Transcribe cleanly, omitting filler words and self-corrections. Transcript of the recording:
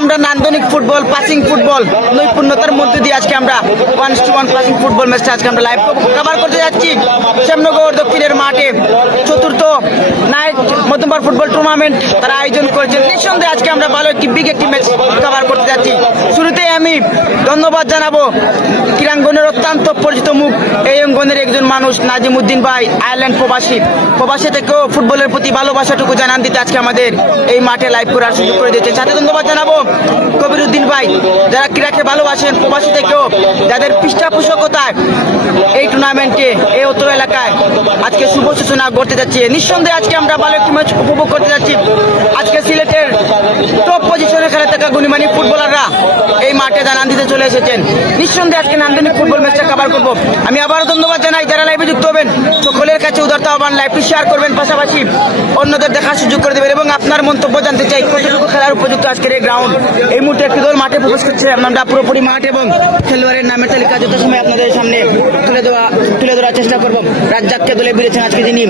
আমরা নান্দনিক football, passing football নৈপুণ্যতার মধ্যে দিয়ে আজকে আমরা 1-1 পাসিং ফুটবল ম্যাচটা আজকে আমরা লাইভ কভার করতে যাচ্ছি শ্যামনগর দক্ষিণের মাঠে। চতুর্থ নাইট মধ্যমবার ফুটবল টুর্নামেন্ট তারা আয়োজন করেছেন। নিঃসন্দেহে আজকে আমরা ভালো একটি বিগ একটি ম্যাচ কভার করতে যাচ্ছি। শুরুতেই আমি ধন্যবাদ জানাবো ক্রীড়াঙ্গনের অত্যন্ত পরিচিত মুখ, এই অঙ্গনের একজন মানুষ নাজিমউদ্দিন ভাই, আয়ারল্যান্ড প্রবাসী থেকেও ফুটবলের প্রতি ভালোবাসাটুকু জানান দিতে আজকে আমাদের এই মাঠে লাইভ করার সুযোগ করে দিয়েছে। সাথে ধন্যবাদ জানাবো কবিরউদ্দিন ভাই, যারা ক্রীড়াকে ভালোবাসেন প্রবাসী থেকেও, যাদের পৃষ্ঠপোষকতায় এই টুর্নামেন্টে এই অত্র এলাকায় আজকে শুভ সূচনা করতে যাচ্ছে। নিঃসন্দেহে আজকে আমরা ভালো একটি ম্যাচ উপভোগ করতে যাচ্ছি। আজকে সিলেটের টপ পজিশনে খেলে থাকা গুণীমানী ফুটবলাররা এই মাঠে জানান দিতে চলে এসেছেন। নিঃসন্দেহে আজকে নান্দনিক ফুটবল ম্যাচটা কভার করবো। আমি আবারও ধন্যবাদ জানাই যারা লাইভে যুক্ত হবেন, সকলের কাছে উদারতা আহ্বান, লাইভটি শেয়ার করবেন, পাশাপাশি অন্যদের দেখার সুযোগ করে দেবেন এবং আপনার মন্তব্য জানতে চাই কতটুকু খেলার উপযুক্ত আজকের এই গ্রাউন্ড। এই মুহূর্তে একটি দল মাঠে প্রবেশ করছে। আমরা পুরোপুরি মাঠ এবং খেলোয়াড়ের নামের তালিকা যত সময় আপনাদের সামনে তুলে ধরার চেষ্টা করব। রাজ্জাককে দলে বেরিয়েছেন আজকে তিনি।